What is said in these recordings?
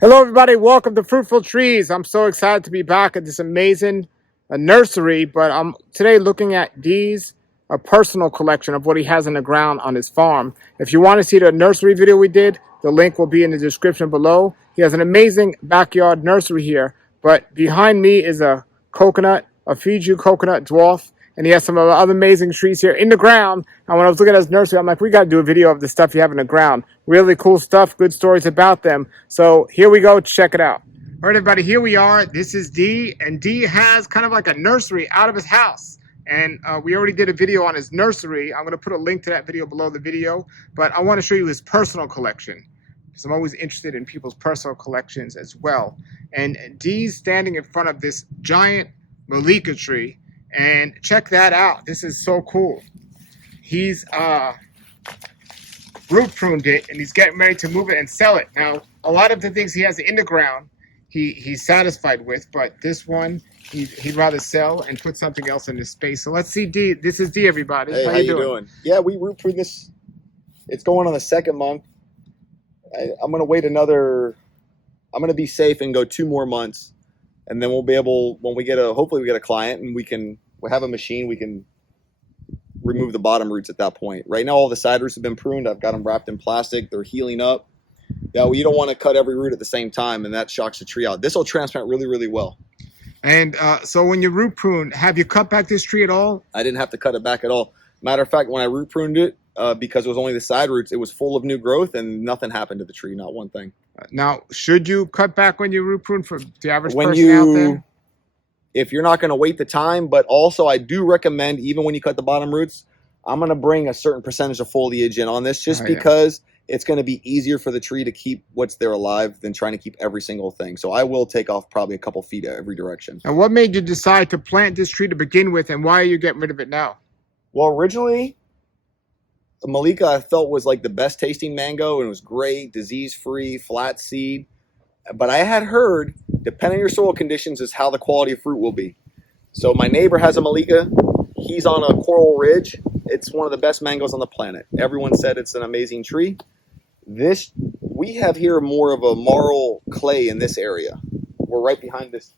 Hello everybody, welcome to Fruitful Trees. I'm so excited to be back at this amazing nursery, but I'm today looking at D's a personal collection of what he has in the ground on his farm. If you want to see the nursery video we did, the link will be in the description below. He has an amazing backyard nursery here, but behind me is a coconut, a Fuji coconut dwarf, and he has some other amazing trees here in the ground. And when I was looking at his nursery, I'm like, we got to do a video of the stuff you have in the ground. Really cool stuff, good stories about them. So here we go, check it out. All right, everybody, here we are. This is D, and D has kind of like a nursery out of his house. And we already did a video on his nursery. I'm going to put a link to that video below the video, but I want to show you his personal collection, because I'm always interested in people's personal collections as well. And D's standing in front of this giant Malika tree. And check that out. This is so cool. He's root pruned it, and he's getting ready to move it and sell it. Now, a lot of the things he has in the ground, he's satisfied with, but this one, he'd rather sell and put something else in this space. So let's see D. This is D, everybody. Hey, how you doing? Yeah, we root pruned this. It's going on the second month. I'm going to wait another. I'm going to be safe and go 2 more months. And then we'll be able, when we get hopefully we get a client and we'll have a machine, we can remove the bottom roots at that point. Right now, all the side roots have been pruned. I've got them wrapped in plastic. They're healing up. Yeah, well, you don't want to cut every root at the same time, and that shocks the tree out. This will transplant really, really well. And so when you root prune, have you cut back this tree at all? I didn't have to cut it back at all. Matter of fact, when I root pruned it, because it was only the side roots, it was full of new growth, and nothing happened to the tree, not one thing. Now, should you cut back when you root prune for the average person out there? If you're not going to wait the time, but also I do recommend, even when you cut the bottom roots, I'm going to bring a certain percentage of foliage in on this just because it's going to be easier for the tree to keep what's there alive than trying to keep every single thing. So I will take off probably a couple feet at every direction. And what made you decide to plant this tree to begin with, and why are you getting rid of it now? Well, originally, the Malika I felt was like the best tasting mango, and it was great, disease-free, flat seed. But I had heard, depending on your soil conditions, is how the quality of fruit will be. So my neighbor has a Malika. He's on a coral ridge. It's one of the best mangoes on the planet. Everyone said it's an amazing tree. We have here more of a marl clay in this area. We're right behind this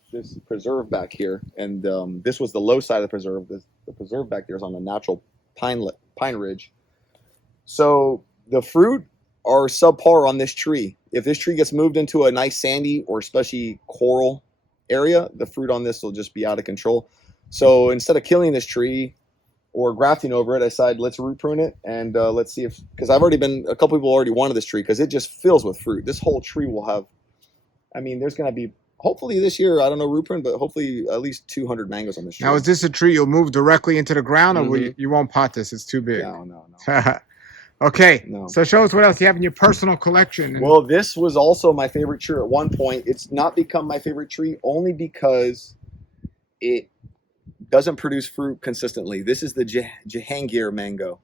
preserve back here, and this was the low side of the preserve. The preserve back there is on a natural pine ridge. So the fruit are subpar on this tree. If this tree gets moved into a nice sandy or especially coral area, the fruit on this will just be out of control. So instead of killing this tree or grafting over it, I decided let's root prune it, and let's see if, because a couple people already wanted this tree because it just fills with fruit. This whole tree will have, there's going to be, hopefully this year, I don't know root prune, but hopefully at least 200 mangoes on this tree. Now, is this a tree you'll move directly into the ground, or you won't pot this? It's too big. No. Okay, no. So show us what else you have in your personal collection. Well, this was also my favorite tree at one point. It's not become my favorite tree only because it doesn't produce fruit consistently. This is the Jahangir Mango,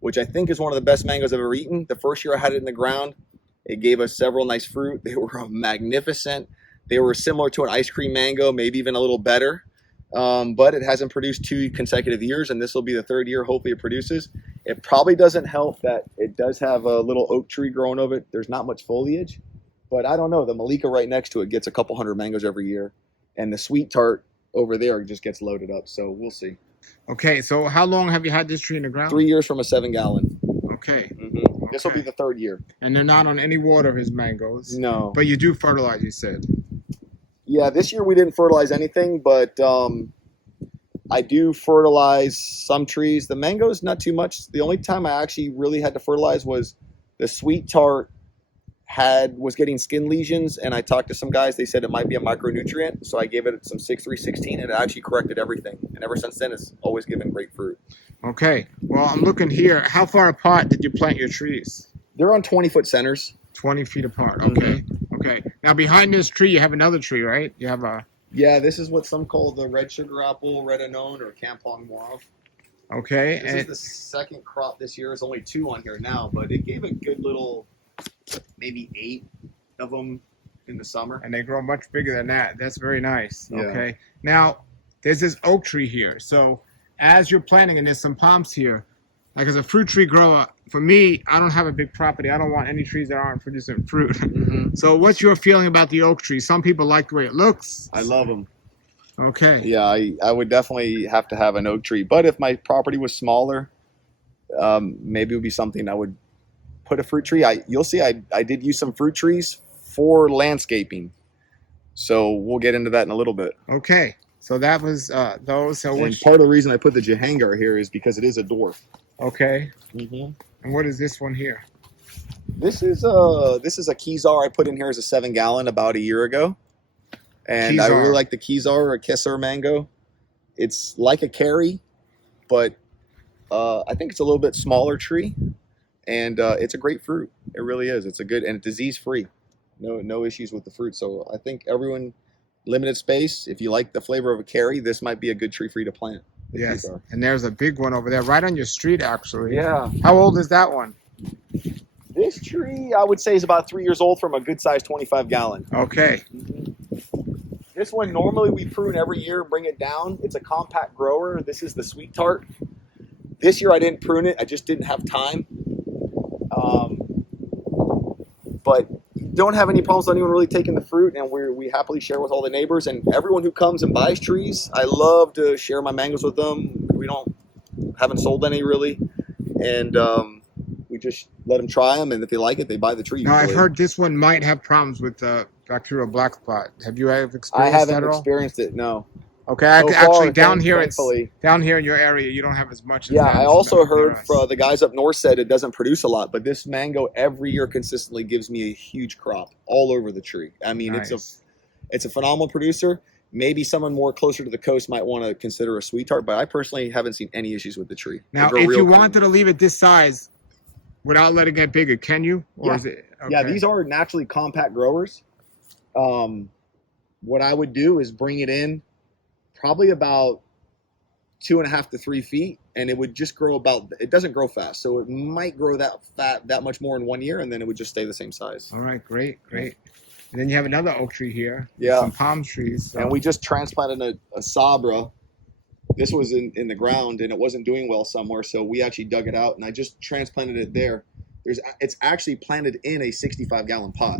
which I think is one of the best mangoes I've ever eaten. The first year I had it in the ground, it gave us several nice fruit. They were magnificent. They were similar to an ice cream mango, maybe even a little better. But it hasn't produced 2 consecutive years, and this will be the 3rd year hopefully it produces. It probably doesn't help that it does have a little oak tree growing over it. There's not much foliage, but I don't know. The Malika right next to it gets a couple hundred mangoes every year, and the sweet tart over there just gets loaded up, so we'll see. Okay, so how long have you had this tree in the ground? 3 years from a 7-gallon. Okay. Okay. This will be the 3rd year. And they're not on any water, his mangoes? No. But you do fertilize, you said. Yeah, this year we didn't fertilize anything, but I do fertilize some trees. The mangoes, not too much. The only time I actually really had to fertilize was the sweet tart was getting skin lesions, and I talked to some guys. They said it might be a micronutrient, so I gave it some 6-3-16, and it actually corrected everything. And ever since then, it's always given great fruit. Okay. Well, I'm looking here. How far apart did you plant your trees? They're on 20-foot centers. 20 feet apart. Okay. Okay. Now, behind this tree, you have another tree, right? You have a... Yeah, this is what some call the red sugar apple, red unknown, or Campong Mauve. Okay. This is the second crop this year. There's only 2 on here now, but it gave a good little, maybe 8 of them in the summer. And they grow much bigger than that. That's very nice. Yeah. Okay. Now, there's this oak tree here. So as you're planting, and there's some palms here, Like as a fruit tree grower, for me, I don't have a big property. I don't want any trees that aren't producing fruit. So what's your feeling about the oak tree? Some people like the way it looks. I love them. Okay. Yeah, I would definitely have to have an oak tree. But if my property was smaller, maybe it would be something I would put a fruit tree. You'll see I did use some fruit trees for landscaping. So we'll get into that in a little bit. Okay. So that was those. So And which? part of the reason I put the Jahangir here is because it is a dwarf. Okay. Mm-hmm. And what is this one here? This is a Kezar I put in here as a 7-gallon about a year ago. And I really like the Kezar or Kesser mango. It's like a carry, but I think it's a little bit smaller tree, and it's a great fruit. It really is. It's a good and disease free. No issues with the fruit. So I think everyone, limited space. If you like the flavor of a carry, this might be a good tree for you to plant. Yes. And there's a big one over there, right on your street, actually. Yeah. How old is that one? This tree, I would say, is about 3 years old from a good size 25-gallon. Okay. This one, normally we prune every year, bring it down. It's a compact grower. This is the sweet tart. This year I didn't prune it. I just didn't have time. But don't have any problems with anyone really taking the fruit, and we happily share with all the neighbors and everyone who comes and buys trees. I love to share my mangoes with them. We haven't sold any really, and we just let them try them, and if they like it, they buy the tree. Now I've heard this one might have problems with bacterial black spot. Have you ever experienced I haven't that at all? experienced it. No. Okay, So actually, far, down here in your area, you don't have as much. As yeah, that I also near heard us. from the guys up north said it doesn't produce a lot, but this mango every year consistently gives me a huge crop all over the tree. I mean, Nice. it's a phenomenal producer. Maybe someone more closer to the coast might want to consider a sweet tart, but I personally haven't seen any issues with the tree. Now, if you wanted to leave it this size without letting it get bigger, can you? Or is it? Okay. Yeah, these are naturally compact growers. What I would do is bring it in probably about 2.5 to 3 feet, and it would just grow it doesn't grow fast, so it might grow that much more in 1 year, and then it would just stay the same size. All right, great. And then you have another oak tree here. Yeah. Some palm trees. So. And we just transplanted a Sabra. This was in the ground, and it wasn't doing well somewhere, so we actually dug it out, and I just transplanted it there. It's actually planted in a 65-gallon pot.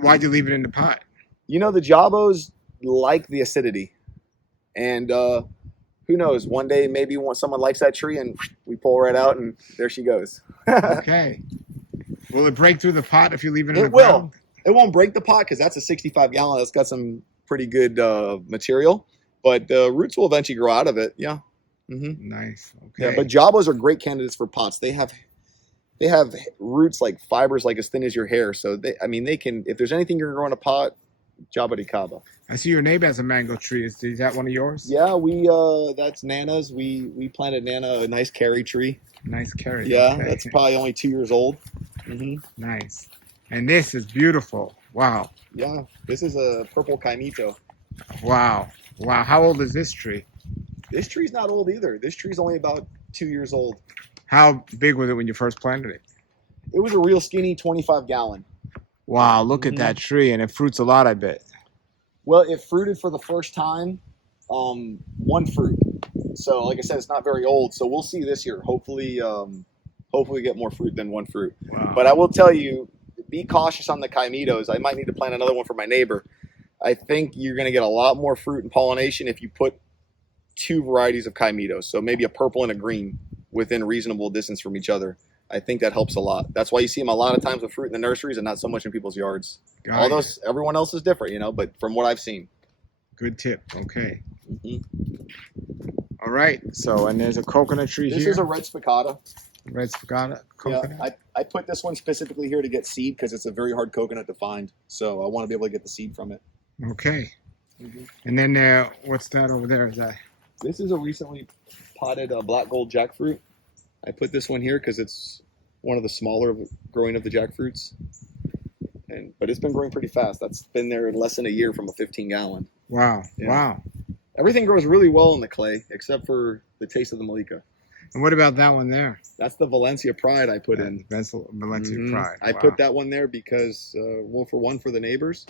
Why'd you leave it in the pot? You know, the Jabos like the acidity. And who knows? One day, maybe someone likes that tree, and we pull right out, and there she goes. Okay. Will it break through the pot if you leave it in the will. ground? It won't break the pot because that's a 65-gallon. That's got some pretty good material. But the roots will eventually grow out of it. Yeah. Mm-hmm. Nice. Okay. Yeah, but Jabos are great candidates for pots. They have roots like fibers like as thin as your hair. So they can. If there's anything you're gonna grow in a pot, Java de Cava. I see your neighbor has a mango tree. Is that one of yours? Yeah, that's Nana's. We planted Nana a nice carry tree. Nice carry. Yeah, okay. That's probably only 2 years old. Mm-hmm. Nice. And this is beautiful. Wow. Yeah, this is a purple Kinito. Wow. How old is this tree? This tree's not old either. This tree's only about 2 years old. How big was it when you first planted it? It was a real skinny 25-gallon. Wow, look at that tree, and it fruits a lot, I bet. Well, it fruited for the first time, one fruit. So, like I said, it's not very old. So we'll see this year. Hopefully we get more fruit than one fruit. Wow. But I will tell you, be cautious on the Kimitos. I might need to plant another one for my neighbor. I think you're going to get a lot more fruit and pollination if you put 2 varieties of Kimitos. So maybe a purple and a green within reasonable distance from each other. I think that helps a lot. That's why you see them a lot of times with fruit in the nurseries and not so much in people's yards. Although everyone else is different, but from what I've seen. Good tip. Okay. Mm-hmm. All right. So, and there's a coconut tree here. This is a red spicata. Red spicata coconut? Yeah, I put this one specifically here to get seed because it's a very hard coconut to find. So I want to be able to get the seed from it. Okay. Mm-hmm. And then what's that over there? Is that? This is a recently potted black gold jackfruit. I put this one here because it's one of the smaller growing of the jackfruits. But it's been growing pretty fast. That's been there in less than a year from a 15-gallon. Wow. Yeah. Wow. Everything grows really well in the clay except for the taste of the Malika. And what about that one there? That's the Valencia Pride I put in. That's Valencia Pride. I put that one there because, well, for one, for the neighbors.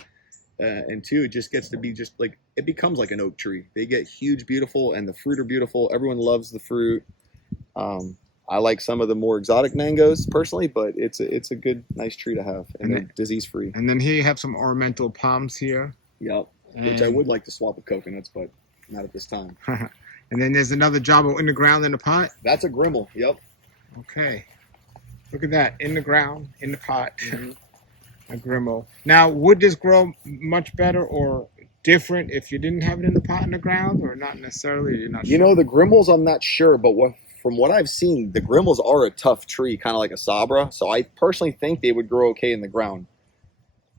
And 2, it just gets to be just like, it becomes like an oak tree. They get huge, beautiful, and the fruit are beautiful. Everyone loves the fruit. I like some of the more exotic mangoes personally, but it's a good, nice tree to have, and they're disease free. And then here you have some ornamental palms here. Yep. Which I would like to swap with coconuts, but not at this time. And then there's another jawbo in the ground in the pot. That's a Grimmel. Yep. Okay. Look at that, in the ground, in the pot. A Grimmel. Now, would this grow much better or different if you didn't have it in the pot in the ground, or not necessarily? You're not sure? You know, the Grimmels, I'm not sure, but from what I've seen, the Grimmels are a tough tree, kind of like a Sabra. So I personally think they would grow okay in the ground.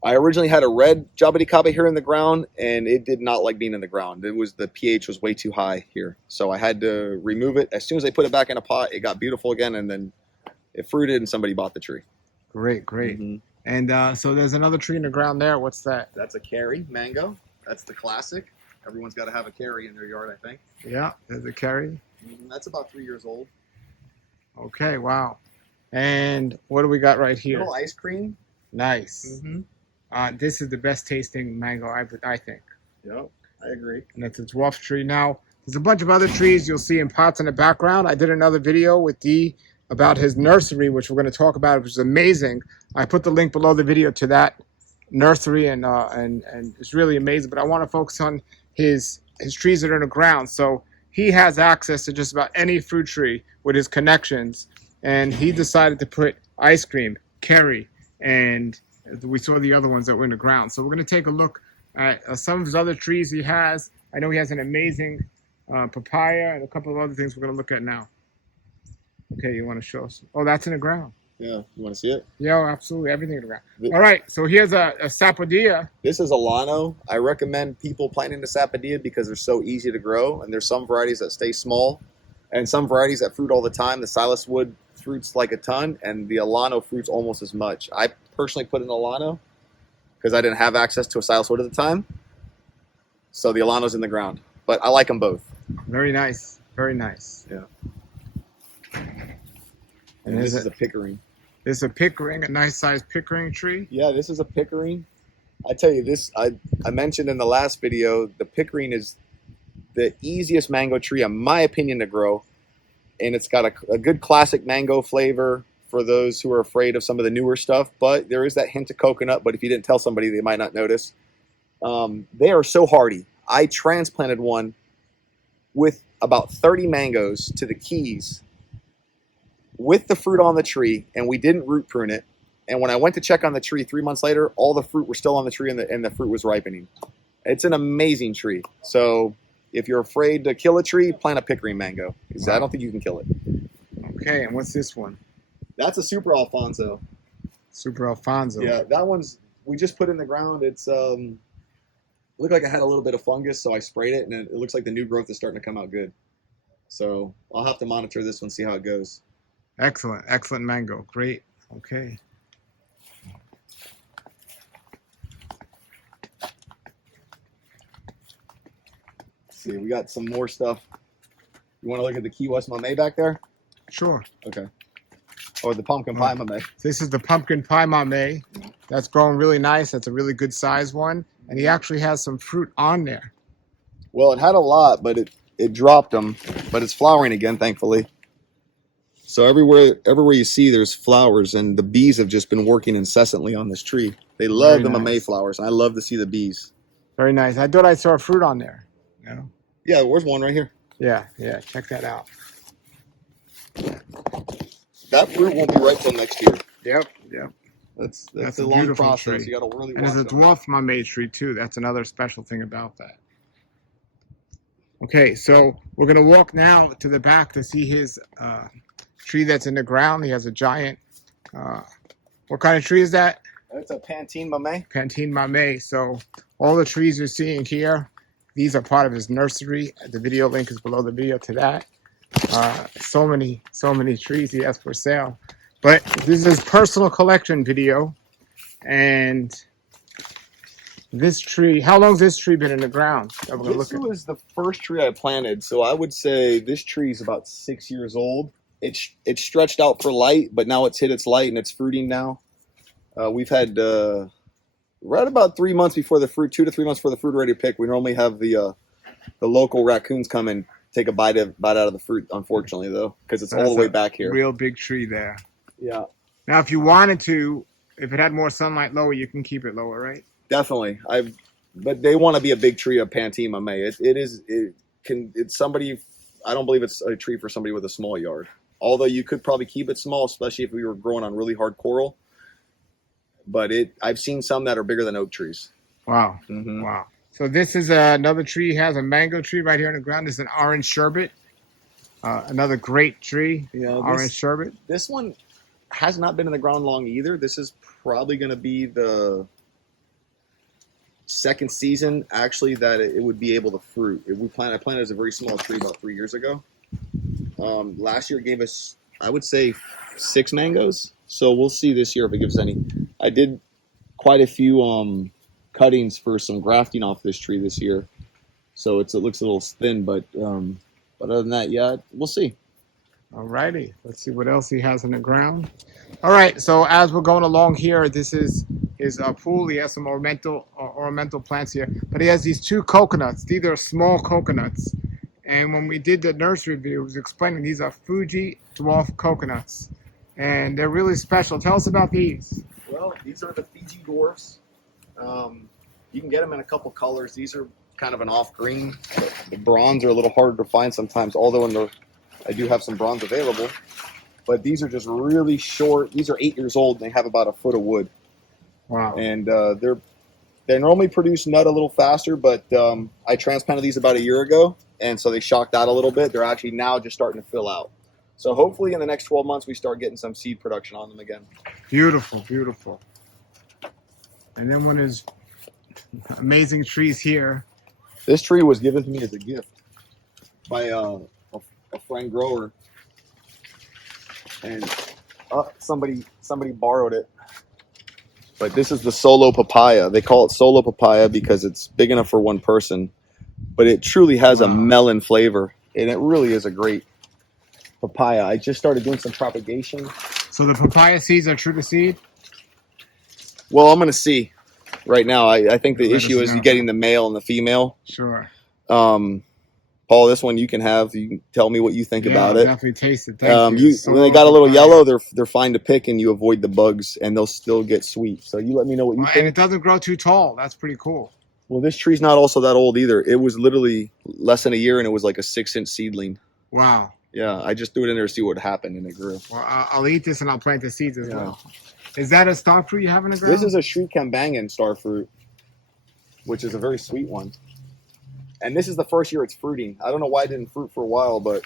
I originally had a red Jabuticaba here in the ground, and it did not like being in the ground. The pH was way too high here, so I had to remove it. As soon as I put it back in a pot, it got beautiful again, and then it fruited, and somebody bought the tree. Great, great. And so there's another tree in the ground there. What's that? That's a Kerry mango. That's the classic. Everyone's got to have a Kerry in their yard, I think. Yeah, there's a Kerry. That's about 3 years old. Okay, wow. And what do we got right here? Little ice cream. Nice. This is the best tasting mango, I think. Yep, I agree. And it's a dwarf tree. Now, there's a bunch of other trees you'll see in pots in the background. I did another video with D about his nursery, which we're going to talk about, which is amazing. I put the link below the video to that nursery, and it's really amazing. But I want to focus on his trees that are in the ground. So he has access to just about any fruit tree with his connections, and he decided to put ice cream, Kerry, and we saw the other ones that were in the ground. So we're going to take a look at some of his other trees he has. I know he has an amazing papaya and a couple of other things we're going to look at now. Okay, you want to show us? Oh, that's in the ground. Yeah, you want to see it? Yeah, absolutely. Everything in the ground. All right, so here's a sapodilla. This is Alano. I recommend people planting the sapodilla because they're so easy to grow, and there's some varieties that stay small, and some varieties that fruit all the time. The Silas Wood fruits like a ton, and the Alano fruits almost as much. I personally put in Alano because I didn't have access to a Silas Wood at the time, so the Alano's in the ground. But I like them both. Very nice. Very nice. Yeah. And this is a Pickering. This is a Pickering, a nice sized Pickering tree. Yeah, this is a Pickering. I tell you this, I mentioned in the last video, the Pickering is the easiest mango tree, in my opinion, to grow. And it's got a good classic mango flavor for those who are afraid of some of the newer stuff. But there is that hint of coconut. But if you didn't tell somebody, they might not notice. They are so hardy. I transplanted one with about 30 mangoes to the Keys with the fruit on the tree, and we didn't root prune it. And when I went to check on the tree 3 months later, all the fruit were still on the tree, and the fruit was ripening. It's an amazing tree. So if you're afraid to kill a tree, plant a Pickering mango. I don't think you can kill it. Okay, and what's this one? That's a Super Alfonso. Super Alfonso. Yeah, that one's, we just put in the ground. It's looked like it had a little bit of fungus, so I sprayed it, and it looks like the new growth is starting to come out good. So I'll have to monitor this one, see how it goes. Excellent, excellent mango. Great. Okay. See, we got some more stuff. You want to look at the Key West Mae back there? Sure. Okay. Or the pumpkin pie Mae. This is the pumpkin pie Mae. That's growing really nice. That's a really good size one. And he actually has some fruit on there. Well, it had a lot, but it dropped them. But it's flowering again, thankfully. So everywhere you see, there's flowers, and the bees have just been working incessantly on this tree. They love the Mae flowers, and I love to see the bees. Very nice. I thought I saw a fruit on there. Yeah. Yeah, where's one right here? Yeah, yeah. Check that out. That fruit won't be ripe till next year. Yep, yep. That's a long process. Tree. You got to really watch it. And there's a dwarf Mae tree too. That's another special thing about that. Okay, so we're gonna walk now to the back to see his tree that's in the ground. He has a giant. What kind of tree is that? It's a Pantene Mae. Pantene Mae. So all the trees you're seeing here, these are part of his nursery. The video link is below the video to that. So many trees he has for sale. But this is his personal collection video. And this tree, how long has this tree been in the ground? This was the first tree I planted. So I would say this tree is about 6 years old. It's stretched out for light, but now it's hit its light and it's fruiting now. We've had right about 3 months before the fruit, 2 to 3 months before the fruit ready to pick. We normally have the local raccoons come and take a bite out of the fruit, unfortunately, though, because it's all That's the way a back here. real big tree there. Yeah, Now, if you wanted to, if it had more sunlight lower, you can keep it lower, right? definitely. But they want to be a big tree of Pantene Mae. It's somebody. I don't believe it's a tree for somebody with a small yard. Although you could probably keep it small, especially if we were growing on really hard coral. But I've seen some that are bigger than oak trees. Wow. Mm-hmm. Wow. So this is another tree. Has a mango tree right here on the ground. This is an orange sherbet. Another great tree. Yeah, orange sherbet. This one has not been in the ground long either. This is probably going to be the second season, actually, that it would be able to fruit. I planted as a very small tree about 3 years ago. Last year it gave us, I would say, 6 mangoes. So we'll see this year if it gives any. I did quite a few cuttings for some grafting off this tree this year. So it looks a little thin, but other than that, yeah, we'll see. All righty. Let's see what else he has in the ground. All right. So as we're going along here, this is his pool. He has some ornamental plants here, but he has these 2 coconuts. These are small coconuts. And when we did the nursery video, it was explaining these are Fuji Dwarf coconuts. And they're really special. Tell us about these. Well, these are the Fiji Dwarfs. You can get them in a couple colors. These are kind of an off green. The bronze are a little harder to find sometimes, although I do have some bronze available. But these are just really short. These are 8 years old, and they have about a foot of wood. Wow. And they normally produce nut a little faster, but I transplanted these about a year ago, and so they shocked out a little bit. They're actually now just starting to fill out. So hopefully in the next 12 months we start getting some seed production on them again. Beautiful, beautiful. And then one of his amazing trees here. This tree was given to me as a gift by a friend grower, and somebody borrowed it. But this is the solo papaya. They call it solo papaya because it's big enough for one person, but it truly has a melon flavor, and it really is a great papaya. I just started doing some propagation. So the papaya seeds are true to seed? Well, I'm going to see right now. I think the issue is getting the male and the female. Sure. Paul, this one you can have. You can tell me what you think about it. Definitely taste it. Thank you. When they got a little yellow, they're fine to pick, and you avoid the bugs, and they'll still get sweet. So you let me know what you think. And it doesn't grow too tall. That's pretty cool. Well, this tree's not also that old either. It was literally less than a year, and it was like a 6-inch seedling. Wow. Yeah, I just threw it in there to see what happened, and it grew. Well, I'll eat this, and I'll plant the seeds as well. Is that a starfruit you have in the ground? This is a Sri Kambangan starfruit, which is a very sweet one. And this is the first year it's fruiting. I don't know why it didn't fruit for a while, but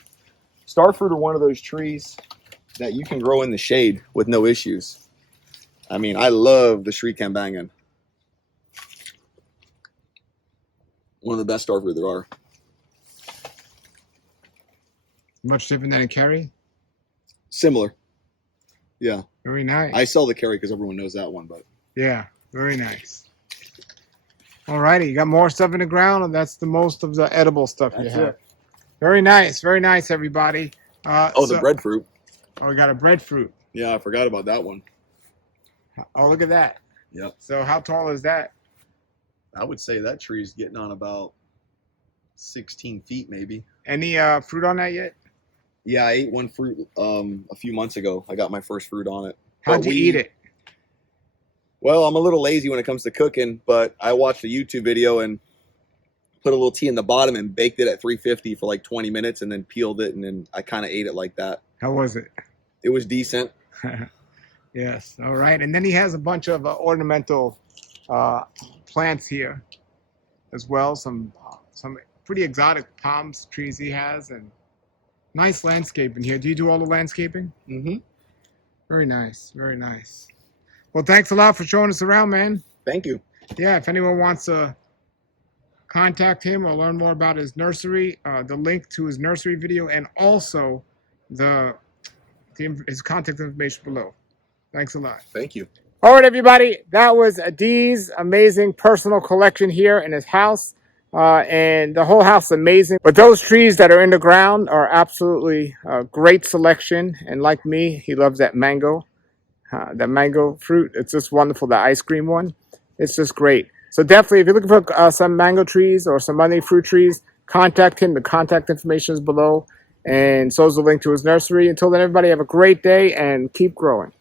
starfruit are one of those trees that you can grow in the shade with no issues. I mean, I love the Sri Kambangan. One of the best starfruit there are. Much different than a curry? Similar. Yeah. Very nice. I sell the curry because everyone knows that one, but yeah, very nice. All righty, you got more stuff in the ground, and that's the most of the edible stuff you have. Very nice, everybody. The breadfruit. Oh, we got a breadfruit. Yeah, I forgot about that one. Oh, look at that. Yep. So how tall is that? I would say that tree's getting on about 16 feet, maybe. Any fruit on that yet? Yeah, I ate one fruit a few months ago. I got my first fruit on it. How'd you eat it? Well, I'm a little lazy when it comes to cooking, but I watched a YouTube video and put a little tea in the bottom and baked it at 350 for like 20 minutes and then peeled it, and then I kind of ate it like that. How was it? It was decent. Yes. All right. And then he has a bunch of ornamental plants here as well. Some pretty exotic palm trees he has, and nice landscaping here. Do you do all the landscaping? Mm-hmm. Very nice. Very nice. Well, thanks a lot for showing us around, man. Thank you. Yeah, if anyone wants to contact him or learn more about his nursery, the link to his nursery video, and also his contact information below. Thanks a lot. Thank you. All right, everybody. That was D's amazing personal collection here in his house. And the whole house is amazing. But those trees that are in the ground are absolutely a great selection. And like me, he loves that mango fruit. It's just wonderful. The ice cream one. It's just great. So definitely, if you're looking for some mango trees or some other fruit trees, contact him. The contact information is below, and so is the link to his nursery. Until then, everybody have a great day and keep growing.